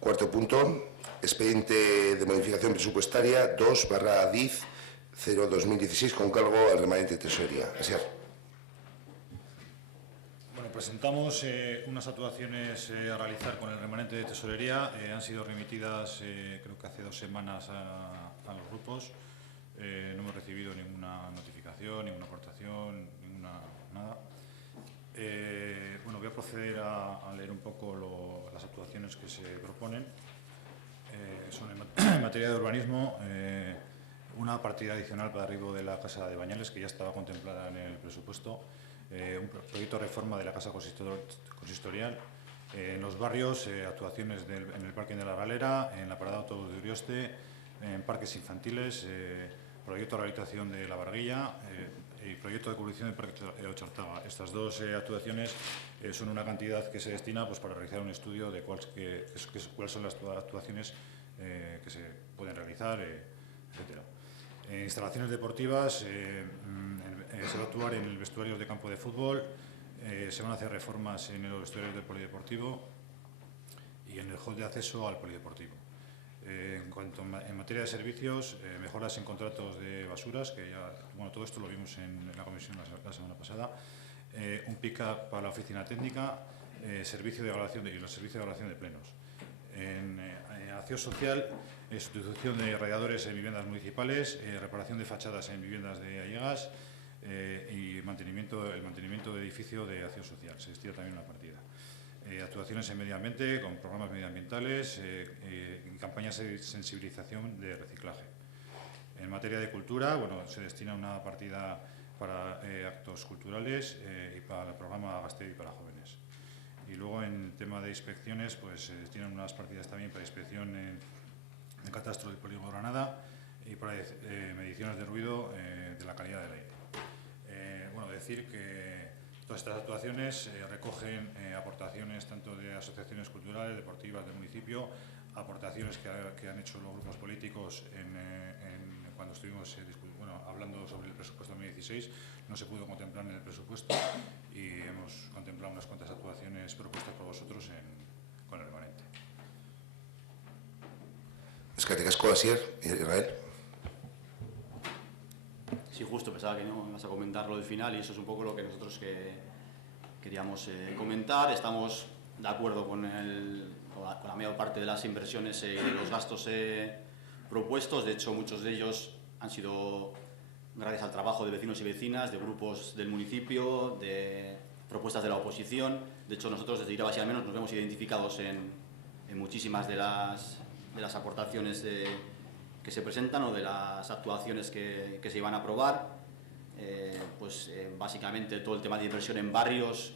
Cuarto punto, expediente de modificación presupuestaria 2/DIF 0-2016 con cargo al remanente de tesorería. Asier. Bueno, presentamos unas actuaciones a realizar con el remanente de tesorería. Han sido remitidas, creo que hace 2 semanas, a los grupos. No hemos recibido ninguna notificación, ninguna aportación, nada. Bueno, voy a proceder a leer un poco las actuaciones que se proponen. Son en materia de urbanismo, una partida adicional para arribo de la Casa de Bañales, que ya estaba contemplada en el presupuesto, un proyecto de reforma de la Casa Consistorial, en los barrios, actuaciones en el parking de la Galera, en la parada de autobús de Urioste, en parques infantiles, proyecto de rehabilitación de la Barguilla y proyecto de cubrición del Parque Ochartaga. Estas dos actuaciones son una cantidad que se destina para realizar un estudio de cuáles son las actuaciones que se pueden realizar, etcétera. Instalaciones deportivas, se va a actuar en el vestuario de campo de fútbol, se van a hacer reformas en los vestuarios del polideportivo y en el hall de acceso al polideportivo. En materia de servicios, mejoras en contratos de basuras, que ya, bueno, todo esto lo vimos en la comisión la semana pasada, un pick-up para la oficina técnica, servicio de grabación y los servicios de grabación de plenos. En acción social, sustitución de radiadores en viviendas municipales, reparación de fachadas en viviendas de Allegas y el mantenimiento de edificio de acción social. Se destina también una partida. Actuaciones en medio ambiente, con programas medioambientales y campañas de sensibilización de reciclaje. En materia de cultura, bueno, se destina una partida para actos culturales y para el programa Gasteiz para jóvenes. Y luego, en tema de inspecciones, pues se destinan unas partidas también para inspección en el catastro del polígono Granada y para mediciones de ruido de la calidad del aire. Bueno, decir que todas estas actuaciones recogen aportaciones tanto de asociaciones culturales, deportivas del municipio, aportaciones que han hecho los grupos políticos cuando estuvimos hablando sobre el presupuesto 2016. No se pudo contemplar en el presupuesto y hemos contemplado unas cuantas actuaciones propuestas por vosotros con el remanente. Eskerrik asko, Asier. Israel. Sí, justo, pensaba que no ibas a comentar lo del final y eso es un poco lo que nosotros queríamos comentar. Estamos de acuerdo con la mayor parte de las inversiones y de los gastos propuestos. De hecho, muchos de ellos han sido gracias al trabajo de vecinos y vecinas, de grupos del municipio, de propuestas de la oposición. De hecho, nosotros desde Irabazi al menos nos vemos identificados en muchísimas de las aportaciones que se presentan o de las actuaciones que se iban a aprobar. Básicamente todo el tema de inversión en barrios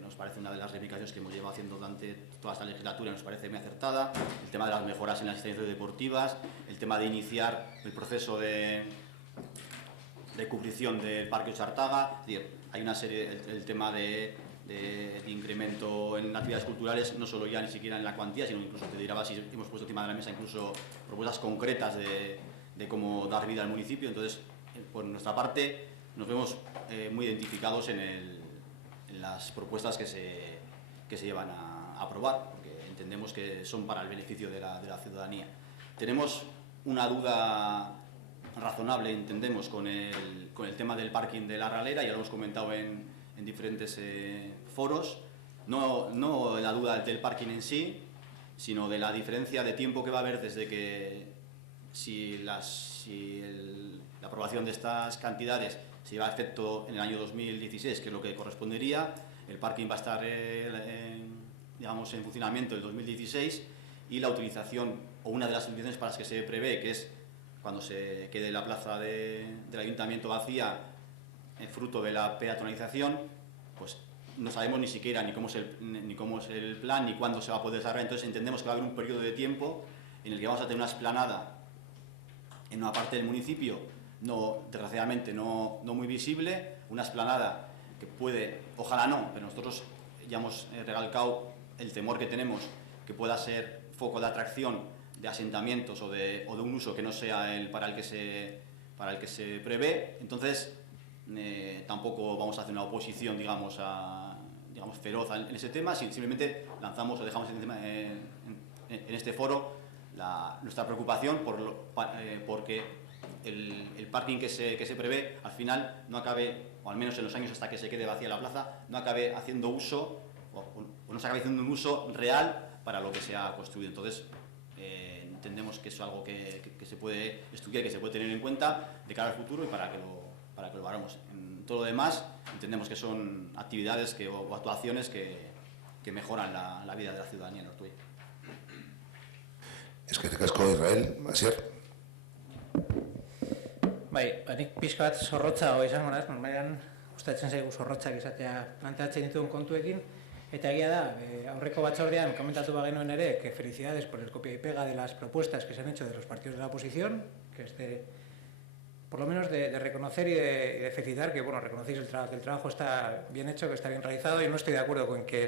nos parece una de las reivindicaciones que hemos llevado haciendo durante toda esta legislatura, nos parece muy acertada. El tema de las mejoras en las instalaciones deportivas, el tema de iniciar el proceso de cubrición del Parque Ochartaga. Es decir, hay una serie, el tema de incremento en actividades culturales, no solo ya ni siquiera en la cuantía, sino incluso te dirá, si hemos puesto encima de la mesa incluso propuestas concretas de cómo dar vida al municipio. Entonces, por nuestra parte, nos vemos muy identificados en las propuestas que se llevan a aprobar, porque entendemos que son para el beneficio de la ciudadanía. Tenemos una duda razonable, entendemos, con el tema del parking de la Ralera, ya lo hemos comentado en diferentes foros. No la duda del parking en sí, sino de la diferencia de tiempo que va a haber desde que si la aprobación de estas cantidades se lleva a efecto en el año 2016, que es lo que correspondería. El parking va a estar digamos, en funcionamiento el 2016 y la utilización, o una de las utilizaciones para las que se prevé, que es cuando se quede la plaza del ayuntamiento vacía, fruto de la peatonalización, pues no sabemos ni siquiera ni cómo es el plan, ni cuándo se va a poder desarrollar. Entonces entendemos que va a haber un periodo de tiempo en el que vamos a tener una explanada en una parte del municipio, desgraciadamente no muy visible, una explanada que puede, ojalá no, pero nosotros ya hemos recalcado el temor que tenemos que pueda ser foco de atracción de asentamientos o de un uso que no sea para el que se prevé. Entonces tampoco vamos a hacer una oposición, digamos feroz en ese tema, simplemente lanzamos o dejamos en este foro nuestra preocupación porque el parking que se prevé al final no acabe, o al menos en los años hasta que se quede vacía la plaza, no acabe haciendo uso o no se acabe haciendo un uso real para lo que se ha construido. Entonces, entendemos que es algo que se puede estudiar, que se puede tener en cuenta de cara al futuro y para que lo hagamos. En todo lo demás, entendemos que son actividades o actuaciones que mejoran la vida de la ciudadanía en Ortuella. Eskerrik asko, Israel, Asier. Bai, nik pixka bat zorrotzago izango naiz, normalean gustatzen zaigu zorrotzak izatea planteatzen dituen kontuekin, eta egia da, aurreko batzordean komentatu bagenuen ere, que felicidades por el copia y pega de las propuestas que se han hecho de los partidos de la oposición, que es por lo menos de reconocer y de felicitar que, bueno, reconocéis que el trabajo está bien hecho, que está bien realizado, y no estoy de acuerdo con que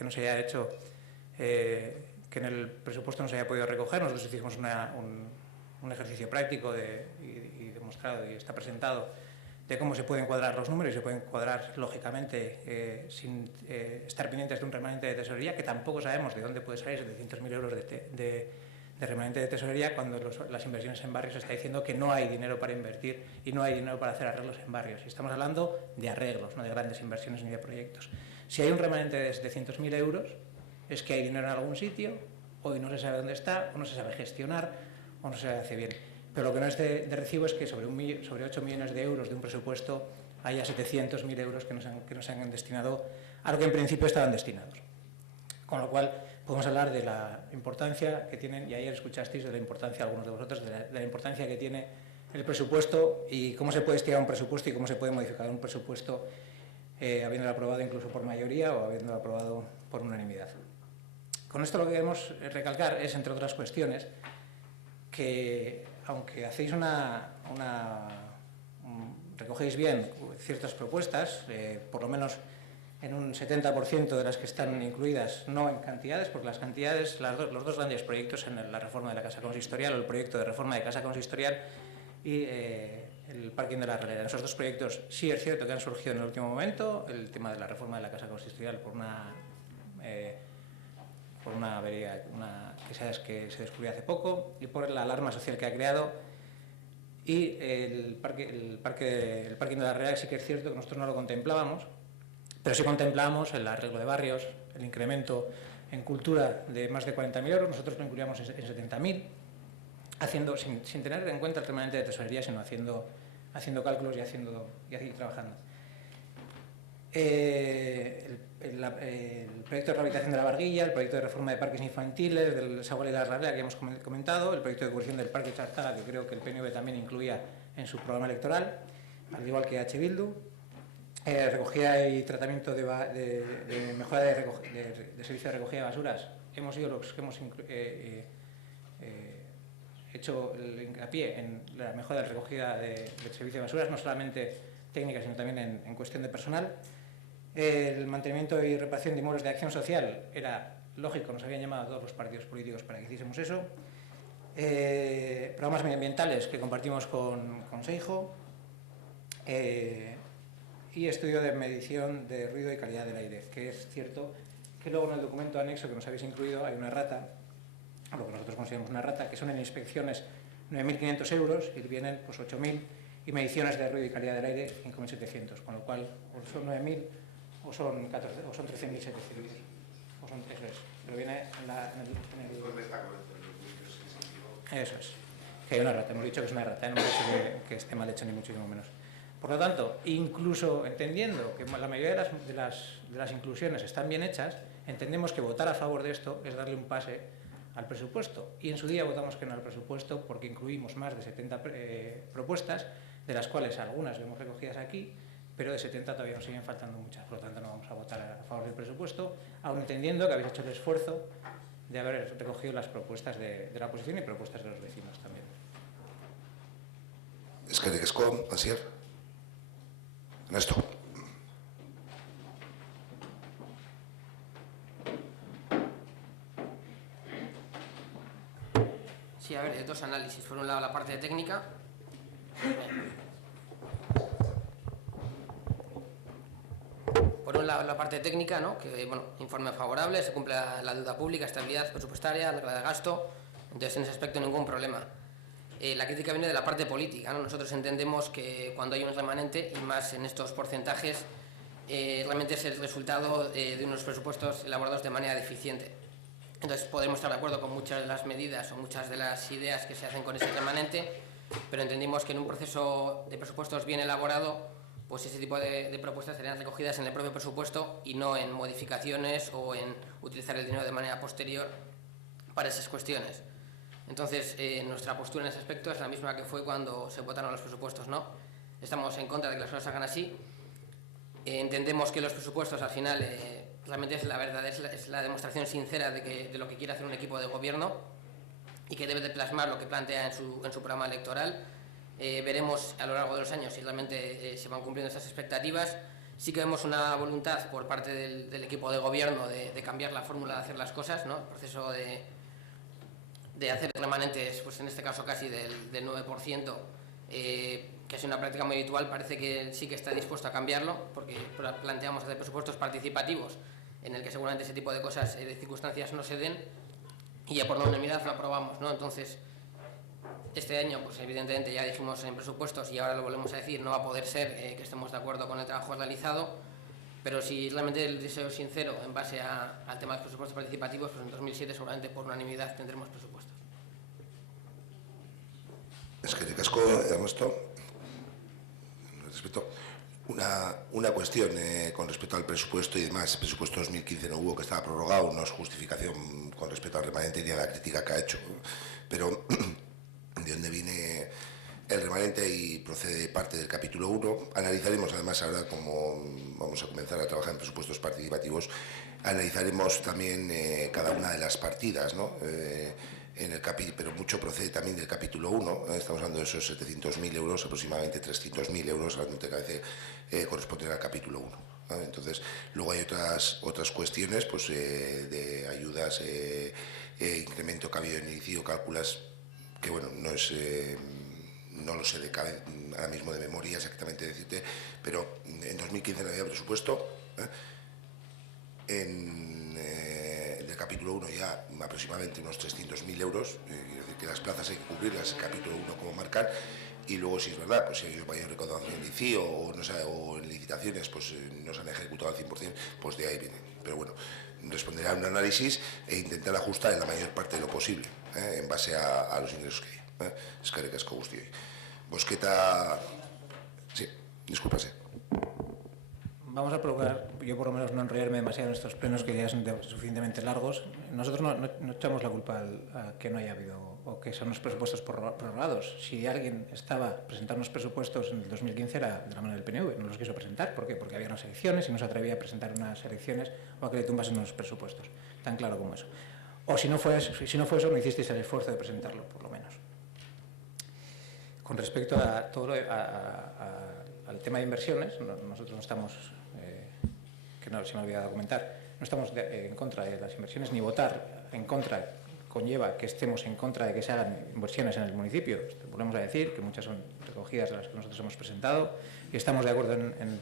no se haya hecho, que en el presupuesto no se haya podido recoger. Nosotros hicimos un ejercicio práctico y demostrado, y está presentado, de cómo se pueden cuadrar los números, y se pueden cuadrar lógicamente sin estar pendientes de un remanente de tesorería, que tampoco sabemos de dónde puede salir 700.000 euros de remanente de tesorería, cuando las inversiones en barrios se está diciendo que no hay dinero para invertir y no hay dinero para hacer arreglos en barrios. Y estamos hablando de arreglos, no de grandes inversiones ni de proyectos. Si hay un remanente de 700.000 euros, es que hay dinero en algún sitio, hoy no se sabe dónde está, o no se sabe gestionar, o no se hace bien. Pero lo que no es de recibo es que sobre 8 millones de euros de un presupuesto haya 700.000 euros que no se han destinado a lo que en principio estaban destinados. Con lo cual podemos hablar de la importancia que tienen, y ayer escuchasteis de la importancia, algunos de vosotros, de la importancia que tiene el presupuesto y cómo se puede estirar un presupuesto y cómo se puede modificar un presupuesto habiéndolo aprobado incluso por mayoría o habiéndolo aprobado por unanimidad. Con esto lo que queremos recalcar es, entre otras cuestiones, que aunque hacéis recogéis bien ciertas propuestas, por lo menos en un 70% de las que están incluidas, no en cantidades, porque las cantidades, los dos grandes proyectos en la reforma de la Casa Consistorial, o el proyecto de reforma de Casa Consistorial y el parking de la Realidad. Esos dos proyectos sí es cierto que han surgido en el último momento, el tema de la reforma de la Casa Consistorial por una avería que se descubrió hace poco, y por la alarma social que ha creado, y el parking de la Realidad sí que es cierto que nosotros no lo contemplábamos, pero sí contemplamos el arreglo de barrios, el incremento en cultura de más de 40.000 euros, nosotros lo incluíamos en 70.000, sin tener en cuenta el remanente de tesorería, sino haciendo cálculos y trabajando. El proyecto de rehabilitación de la Barguilla, el proyecto de reforma de parques infantiles, del Sagual y la Rabela, que hemos comentado, el proyecto de cubierción del Parque Chartaga, que creo que el PNV también incluía en su programa electoral, al igual que H. Bildu, recogida y tratamiento de mejora de servicio de recogida de basuras. Hemos sido los que hemos hecho el hincapié en la mejora de recogida del servicio de basuras, no solamente técnica, sino también en cuestión de personal. El mantenimiento y reparación de inmuebles de acción social era lógico, nos habían llamado a todos los partidos políticos para que hiciésemos eso. Programas medioambientales que compartimos con Seijo, y estudio de medición de ruido y calidad del aire, que es cierto que luego en el documento anexo que nos habéis incluido hay una rata, lo que nosotros consideramos una rata, que son en inspecciones 9.500 euros y vienen pues 8.000, y mediciones de ruido y calidad del aire 5.700, con lo cual o son 9.000 o son 13.700, eso es, pero viene eso es, que hay una rata, hemos dicho que es una rata, no hemos dicho que esté mal hecho ni muchísimo menos. Por lo tanto, incluso entendiendo que la mayoría de las inclusiones están bien hechas, entendemos que votar a favor de esto es darle un pase al presupuesto, y en su día votamos que no al presupuesto porque incluimos más de 70 propuestas, de las cuales algunas vemos recogidas aquí, pero de 70 todavía nos siguen faltando muchas. Por lo tanto, no vamos a votar a favor del presupuesto, aun entendiendo que habéis hecho el esfuerzo de haber recogido las propuestas de la oposición y propuestas de los vecinos también. Eskerrik asko, Asier. Ernesto. Sí, a ver, dos análisis. Por un lado, la parte técnica. Por un Primero la parte técnica, ¿no? Que, bueno, informe favorable, se cumple la deuda pública, estabilidad presupuestaria, regla de gasto, entonces en ese aspecto ningún problema. La crítica viene de la parte política, ¿no? Nosotros entendemos que cuando hay un remanente, y más en estos porcentajes, realmente es el resultado de unos presupuestos elaborados de manera deficiente. Entonces podemos estar de acuerdo con muchas de las medidas o muchas de las ideas que se hacen con ese remanente, pero entendimos que en un proceso de presupuestos bien elaborado, pues ese tipo de propuestas serían recogidas en el propio presupuesto y no en modificaciones o en utilizar el dinero de manera posterior para esas cuestiones. Entonces, nuestra postura en ese aspecto es la misma que fue cuando se votaron los presupuestos, ¿no? Estamos en contra de que las cosas se hagan así. Entendemos que los presupuestos, al final, realmente es la verdad, es la demostración sincera de lo que quiere hacer un equipo de gobierno y que debe de plasmar lo que plantea en su programa electoral. Veremos a lo largo de los años si realmente se van cumpliendo esas expectativas. Sí que vemos una voluntad por parte del equipo de gobierno de cambiar la fórmula de hacer las cosas, ¿no? El proceso de hacer remanentes, pues en este caso casi del 9%, que es una práctica muy habitual, parece que sí que está dispuesto a cambiarlo, porque planteamos hacer presupuestos participativos en el que seguramente ese tipo de cosas, de circunstancias no se den, y ya por la unanimidad lo aprobamos, ¿no? Entonces, este año, pues evidentemente ya dijimos en presupuestos y ahora lo volvemos a decir, no va a poder ser que estemos de acuerdo con el trabajo realizado, pero si realmente el deseo es sincero en base al tema de los presupuestos participativos, pues en 2007 seguramente por unanimidad tendremos presupuestos. Es que ricasco, Ernesto. Respecto una cuestión con respecto al presupuesto y demás. El presupuesto 2015 no hubo, que estaba prorrogado, no es justificación con respecto al remanente ni a la crítica que ha hecho, pero de dónde viene el remanente y procede parte del capítulo 1. Analizaremos además ahora, como vamos a comenzar a trabajar en presupuestos participativos, analizaremos también cada una de las partidas, ¿no? Pero mucho procede también del capítulo 1, estamos hablando de esos 700.000 euros, aproximadamente 300.000 euros, realmente corresponden al capítulo 1. ¿no? Entonces, luego hay otras cuestiones pues, de ayudas, incremento que ha habido en el inicio, cálculas, que bueno, no lo sé ahora mismo de memoria exactamente decirte, pero en 2015 no había presupuesto, del capítulo 1 ya aproximadamente unos 300.000 euros, es decir, que las plazas hay que cubrirlas, el capítulo 1 como marcar, y luego si es verdad, pues si hay mayor recaudación en ICIO o en licitaciones, pues no se han ejecutado al 100%, pues de ahí viene. Pero bueno, responderá a un análisis e intentar ajustar en la mayor parte de lo posible, en base a los ingresos que hay. Eskerrik asko guztioi. Bozketa... Sí, discúlpase. Vamos a procurar, yo por lo menos no enrollarme demasiado en estos plenos que ya son suficientemente largos. Nosotros no echamos la culpa a que no haya habido o que son los presupuestos prorrogados. Si alguien estaba presentando unos presupuestos en el 2015 era de la mano del PNV, no los quiso presentar. ¿Por qué? Porque había unas elecciones y no se atrevía a presentar unas elecciones o a que le tumbasen unos presupuestos. Tan claro como eso. O si no fue eso, no hicisteis el esfuerzo de presentarlo, por lo menos. Con respecto a todo al tema de inversiones, nosotros no estamos... que no se me ha olvidado comentar, no estamos en contra de las inversiones, ni votar en contra conlleva que estemos en contra de que se hagan inversiones en el municipio. Volvemos a decir que muchas son recogidas de las que nosotros hemos presentado y estamos de acuerdo en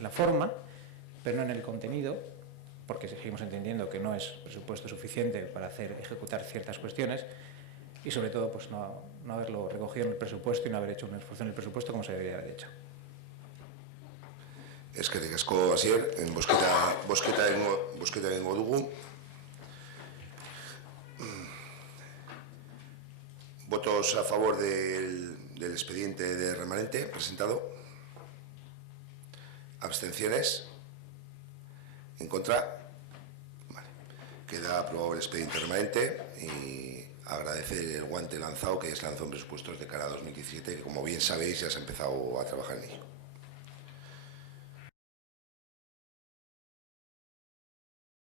la forma, pero no en el contenido, porque seguimos entendiendo que no es presupuesto suficiente para ejecutar ciertas cuestiones y sobre todo pues no haberlo recogido en el presupuesto y no haber hecho un esfuerzo en el presupuesto como se debería haber hecho. Eskerrik asko, Asier, bozketa egingo dugu. Votos a favor del expediente de remanente presentado. Abstenciones. En contra. Vale. Queda aprobado el expediente remanente y agradecer el guante lanzado que es lanzado en presupuestos de cara a 2017, que como bien sabéis ya se ha empezado a trabajar en ello.